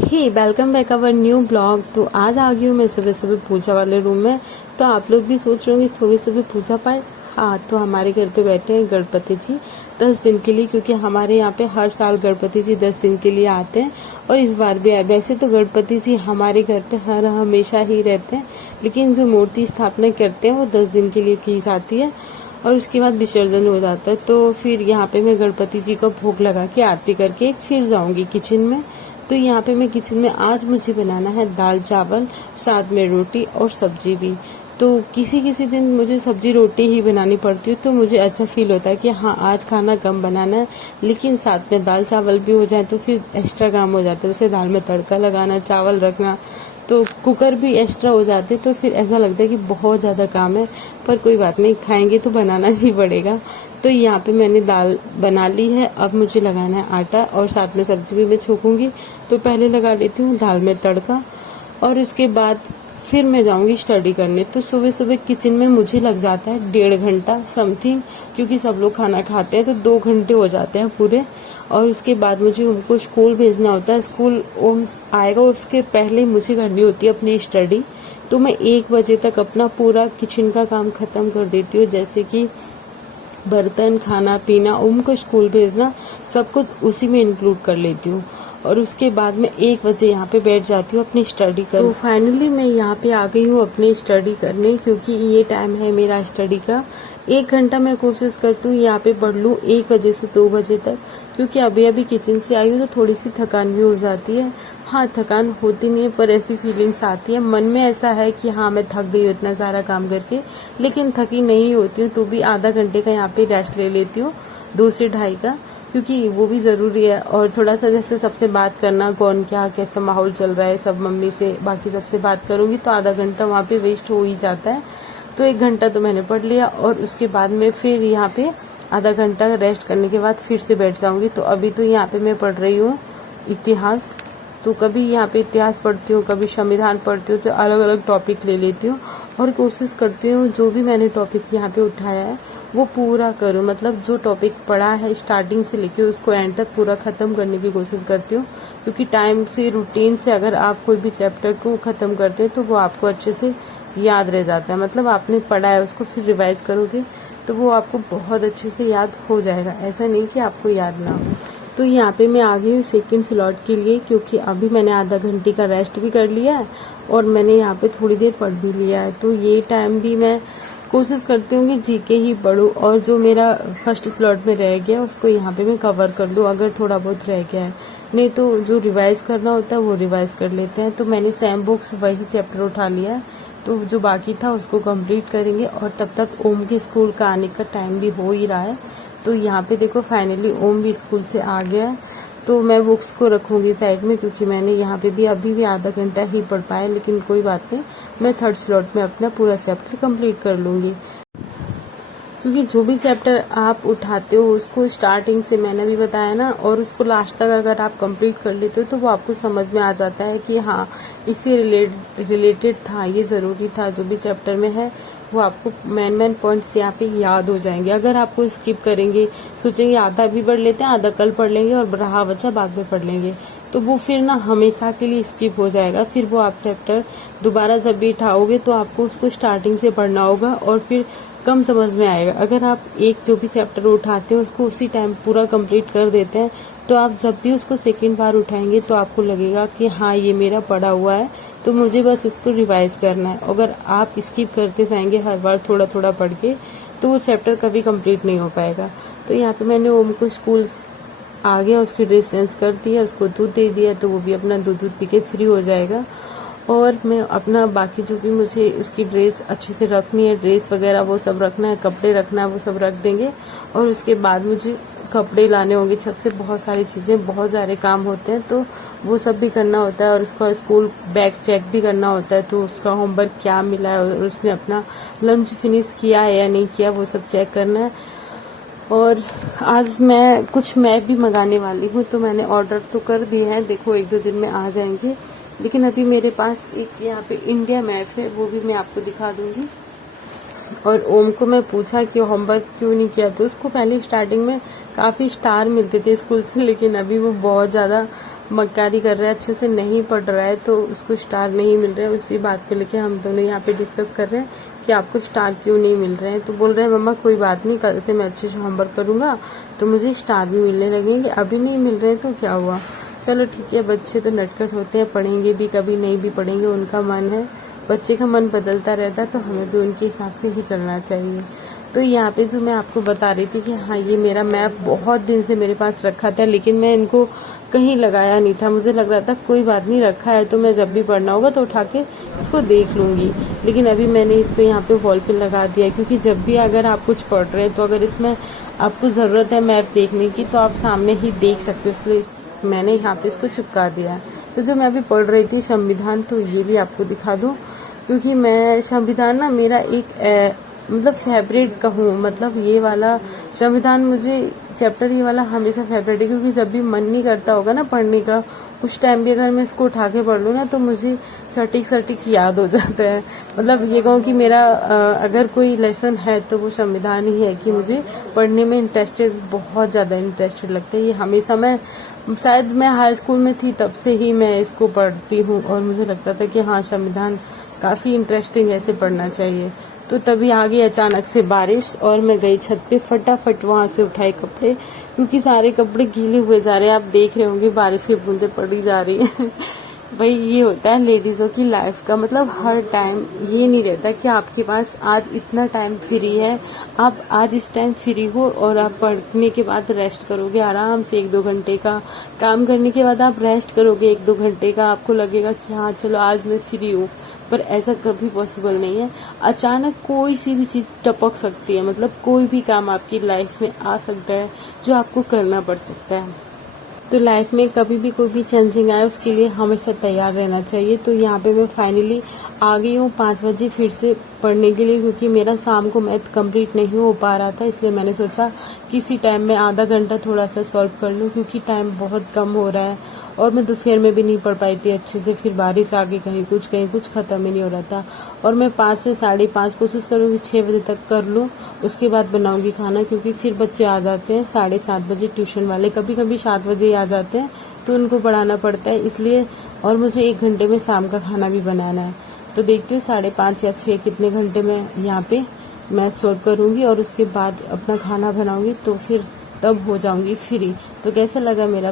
Hey welcome back our new blog. तो आज आ गई हूँ मैं सुबह सुबह पूजा वाले रूम में। तो आप लोग भी सोच रहे होंगे सुबह सुबह पूजा पाठ। हाँ, तो हमारे घर पे बैठे हैं गणपति जी 10 दिन के लिए, क्योंकि हमारे यहाँ पे हर साल गणपति जी 10 दिन के लिए आते हैं और इस बार भी आए। वैसे तो गणपति जी हमारे घर पे हर हमेशा ही रहते हैं, लेकिन जो मूर्ति स्थापना करते हैं वो 10 दिन के लिए की जाती है और उसके बाद विसर्जन हो जाता है। तो फिर यहाँ पे मैं गणपति जी को भोग लगा के आरती करके फिर जाऊंगी किचन में। तो यहाँ पे मैं किचन में आज मुझे बनाना है दाल चावल, साथ में रोटी और सब्जी भी। तो किसी किसी दिन मुझे सब्जी रोटी ही बनानी पड़ती है, तो मुझे अच्छा फील होता है कि हाँ आज खाना कम बनाना है, लेकिन साथ में दाल चावल भी हो जाए तो फिर एक्स्ट्रा काम हो जाता है। जैसे दाल में तड़का लगाना, चावल रखना, तो कुकर भी एक्स्ट्रा हो जाते, तो फिर ऐसा लगता है कि बहुत ज़्यादा काम है। पर कोई बात नहीं, खाएंगे तो बनाना ही पड़ेगा। तो यहाँ पे मैंने दाल बना ली है, अब मुझे लगाना है आटा और साथ में सब्जी भी मैं छोकूंगी। तो पहले लगा लेती हूँ दाल में तड़का और उसके बाद फिर मैं जाऊंगी स्टडी करने। तो सुबह सुबह किचन में मुझे लग जाता है 1.5 घंटा समथिंग, क्योंकि सब लोग खाना खाते हैं तो 2 घंटे हो जाते हैं पूरे। और उसके बाद मुझे उनको स्कूल भेजना होता है। स्कूल आएगा उसके पहले मुझे करनी होती है अपनी स्टडी। तो मैं 1 बजे तक अपना पूरा किचन का काम खत्म कर देती हूँ, जैसे कि बर्तन, खाना पीना, उनको स्कूल भेजना, सब कुछ उसी में इंक्लूड कर लेती हूँ। और उसके बाद मैं 1 बजे यहाँ पे बैठ जाती हूँ अपनी स्टडी कर। तो फाइनली मैं यहाँ पे आ गई हूँ अपनी स्टडी करने, क्योंकि ये टाइम है मेरा स्टडी का। 1 घंटा मैं कोशिश करती हूँ यहाँ पे पढ़ लूँ 1 बजे से 2 बजे तक, क्योंकि अभी अभी किचन से आई हूँ तो थोड़ी सी थकान भी हो जाती है। हाँ, थकान होती नहीं है पर ऐसी फीलिंग्स आती है मन में, ऐसा है कि हाँ मैं थक गई हूँ इतना सारा काम करके, लेकिन थकी नहीं होती हूँ। तो भी आधा घंटे का यहाँ पे रेस्ट ले लेती हूँ, 2 से 2.5 का, क्योंकि वो भी ज़रूरी है। और थोड़ा सा जैसे सबसे बात करना, कौन क्या कैसा माहौल चल रहा है, सब मम्मी से बाकी सबसे बात करूँगी तो आधा घंटा वहाँ पे वेस्ट हो ही जाता है। तो 1 घंटा तो मैंने पढ़ लिया और उसके बाद में फिर यहाँ पे आधा घंटा रेस्ट करने के बाद फिर से बैठ जाऊँगी। तो अभी तो यहाँ पे मैं पढ़ रही हूँ इतिहास। तो कभी यहाँ पे इतिहास पढ़ती हूँ, कभी संविधान पढ़ती हूँ, तो अलग अलग टॉपिक ले लेती हूँ और कोशिश करती हूँ जो भी मैंने टॉपिक यहाँ पे उठाया है वो पूरा करूँ। मतलब जो टॉपिक पढ़ा है स्टार्टिंग से लेके उसको एंड तक पूरा ख़त्म करने की कोशिश करती हूँ, क्योंकि टाइम से, रूटीन से अगर आप कोई भी चैप्टर को ख़त्म करते हैं तो वो आपको अच्छे से याद रह जाता है। मतलब आपने पढ़ा है उसको फिर रिवाइज करोगे तो वो आपको बहुत अच्छे से याद हो जाएगा, ऐसा नहीं कि आपको याद ना हो। तो यहाँ पे मैं आ गई हूँ सेकंड स्लॉट के लिए, क्योंकि अभी मैंने आधा घंटे का रेस्ट भी कर लिया है और मैंने यहाँ पे थोड़ी देर पढ़ भी लिया है। तो ये टाइम भी मैं कोशिश करती हूँ कि जीके ही पढूं और जो मेरा फर्स्ट स्लॉट में रह गया उसको यहाँ पे मैं कवर कर लूँ, अगर थोड़ा बहुत रह गया है। नहीं तो जो रिवाइज करना होता है वो रिवाइज कर लेते हैं। तो मैंने सेम बुक्स वही चैप्टर उठा लिया है, तो जो बाकी था उसको कंप्लीट करेंगे। और तब तक ओम के स्कूल का आने का टाइम भी हो ही रहा है। तो यहाँ पे देखो फाइनली ओम भी स्कूल से आ गया है। तो मैं बुक्स को रखूँगी साइड में, क्योंकि मैंने यहाँ पे भी अभी भी आधा घंटा ही पढ़ पाया, लेकिन कोई बात नहीं, मैं थर्ड स्लॉट में अपना पूरा चैप्टर कंप्लीट कर लूँगी। क्योंकि जो भी चैप्टर आप उठाते हो उसको स्टार्टिंग से, मैंने भी बताया ना, और उसको लास्ट तक अगर आप कंप्लीट कर लेते हो तो वो आपको समझ में आ जाता है कि हाँ इससे रिलेटेड था, ये ज़रूरी था। जो भी चैप्टर में है वो आपको मेन पॉइंट्स यहाँ पे याद हो जाएंगे। अगर आपको स्किप करेंगे, सोचेंगे आधा भी पढ़ लेते हैं, आधा कल पढ़ लेंगे और रहा बचा बाद में पढ़ लेंगे, तो वो फिर ना हमेशा के लिए स्किप हो जाएगा। फिर वो आप चैप्टर दोबारा जब भी उठाओगे तो आपको उसको स्टार्टिंग से पढ़ना होगा और फिर कम समझ में आएगा। अगर आप एक जो भी चैप्टर उठाते हो उसको उसी टाइम पूरा कंप्लीट कर देते हैं तो आप जब भी उसको सेकंड बार उठाएंगे तो आपको लगेगा कि हाँ ये मेरा पढ़ा हुआ है, तो मुझे बस इसको रिवाइज करना है। अगर आप स्किप करते जाएंगे हर बार थोड़ा थोड़ा पढ़ के, तो वो चैप्टर कभी कंप्लीट नहीं हो पाएगा। तो यहाँ पे मैंने ओम को स्कूल आ गया, उसकी ड्रेस चेंज कर दिया, उसको दूध दे दिया, तो वो भी अपना दूध पी के फ्री हो जाएगा। और मैं अपना बाकी जो भी मुझे उसकी ड्रेस अच्छे से रखनी है, ड्रेस वगैरह वो सब रखना है, कपड़े रखना है, वो सब रख देंगे। और उसके बाद मुझे कपड़े लाने होंगे छत से, बहुत सारी चीज़ें, बहुत सारे काम होते हैं तो वो सब भी करना होता है। और उसका स्कूल बैग चेक भी करना होता है, तो उसका होमवर्क क्या मिला है और उसने अपना लंच फिनिश किया है या नहीं किया, वो सब चेक करना है। और आज मैं कुछ मैप भी मंगाने वाली हूँ, तो मैंने ऑर्डर तो कर दिए हैं, देखो 1-2 दिन में आ जाएंगे। लेकिन अभी मेरे पास एक यहाँ पे इंडिया मैप है, वो भी मैं आपको दिखा दूंगी। और ओम को मैं पूछा कि होमवर्क क्यों नहीं किया, तो उसको पहले स्टार्टिंग में काफ़ी स्टार मिलते थे स्कूल से, लेकिन अभी वो बहुत ज़्यादा मक्कारी कर रहा है, अच्छे से नहीं पढ़ रहा है तो उसको स्टार नहीं मिल रहे हैं। उसी बात को लेके हम दोनों यहाँ पे डिस्कस कर रहे हैं कि आपको स्टार क्यों नहीं मिल रहे हैं। तो बोल रहे हैं मम्मा कोई बात नहीं, कल से मैं अच्छे से होमवर्क करूँगा तो मुझे स्टार भी मिलने लगेंगे, अभी नहीं मिल रहे हैं तो क्या हुआ। चलो ठीक है, बच्चे तो नटखट होते हैं, पढ़ेंगे भी कभी नहीं भी पढ़ेंगे, उनका मन है, बच्चे का मन बदलता रहता है तो हमें भी उनके हिसाब से ही चलना चाहिए। तो यहाँ पे जो मैं आपको बता रही थी कि हाँ ये मेरा मैप बहुत दिन से मेरे पास रखा था, लेकिन मैं इनको कहीं लगाया नहीं था। मुझे लग रहा था कोई बात नहीं, रखा है तो मैं जब भी पढ़ना होगा तो उठा के इसको देख लूँगी। लेकिन अभी मैंने इसको यहाँ पे वॉल पे लगा दिया, क्योंकि जब भी अगर आप कुछ पढ़ रहे हैं तो अगर इसमें आपको ज़रूरत है मैप देखने की तो आप सामने ही देख सकते हो, इसलिए मैंने यहाँ पे इसको चिपका दिया है। तो जो मैं अभी पढ़ रही थी संविधान, तो ये भी आपको दिखा दूँ, क्योंकि मैं संविधान ना मेरा एक मतलब फेवरेट कहूँ, मतलब ये वाला संविधान मुझे चैप्टर ये वाला हमेशा फेवरेट है, क्योंकि जब भी मन नहीं करता होगा ना पढ़ने का, उस टाइम भी अगर मैं इसको उठा के पढ़ लूँ ना तो मुझे सटीक याद हो जाता है। मतलब ये कहूँ कि मेरा अगर कोई लेसन है तो वो संविधान ही है, कि मुझे पढ़ने में बहुत ज़्यादा इंटरेस्टेड लगता है। ये हमेशा शायद मैं हाई स्कूल में थी तब से ही मैं इसको पढ़ती हूँ, और मुझे लगता था कि हाँ संविधान काफ़ी इंटरेस्टिंग है, ऐसे पढ़ना चाहिए। तो तभी आ गई अचानक से बारिश और मैं गई छत पे, फटाफट वहां से उठाए कपड़े, क्योंकि सारे कपड़े गीले हुए जा रहे हैं। आप देख रहे होंगे बारिश की बूंदें पड़ी जा रही हैं। भाई ये होता है लेडीज़ों की लाइफ का, मतलब हर टाइम ये नहीं रहता कि आपके पास आज इतना टाइम फ्री है, आप आज इस टाइम फ्री हो और आप पढ़ने के बाद रेस्ट करोगे आराम से 1-2 घंटे का, काम करने के बाद आप रेस्ट करोगे 1-2 घंटे का, आपको लगेगा कि हाँ चलो आज मैं फ्री हूँ। पर ऐसा कभी पॉसिबल नहीं है। अचानक कोई सी भी चीज़ टपक सकती है, मतलब कोई भी काम आपकी लाइफ में आ सकता है जो आपको करना पड़ सकता है। तो लाइफ में कभी भी कोई भी चेंजिंग आए उसके लिए हमेशा तैयार रहना चाहिए। तो यहाँ पे मैं फाइनली आ गई हूँ 5 बजे फिर से पढ़ने के लिए, क्योंकि मेरा शाम को मैथ कंप्लीट नहीं हो पा रहा था, इसलिए मैंने सोचा किसी टाइम में आधा घंटा थोड़ा सा सॉल्व कर लूँ, क्योंकि टाइम बहुत कम हो रहा है और मैं दोपहर में भी नहीं पढ़ पाई थी अच्छे से। फिर बारिश आ गई, कहीं कुछ ख़त्म ही नहीं हो रहा था। और मैं 5 से 5:30 कोशिश करूँगी 6 बजे तक कर लूँ, उसके बाद बनाऊँगी खाना, क्योंकि फिर बच्चे आ जाते हैं 7:30 बजे ट्यूशन वाले, कभी कभी 7 बजे आ जाते हैं तो उनको पढ़ाना पड़ता है इसलिए, और मुझे 1 घंटे में शाम का खाना भी बनाना है। तो देखती हूँ 5:30 या 6 कितने घंटे में यहाँ पे मैथ सॉल्व करूँगी और उसके बाद अपना खाना बनाऊँगी, तो फिर तब हो जाऊँगी फ्री। तो कैसा लगा मेरा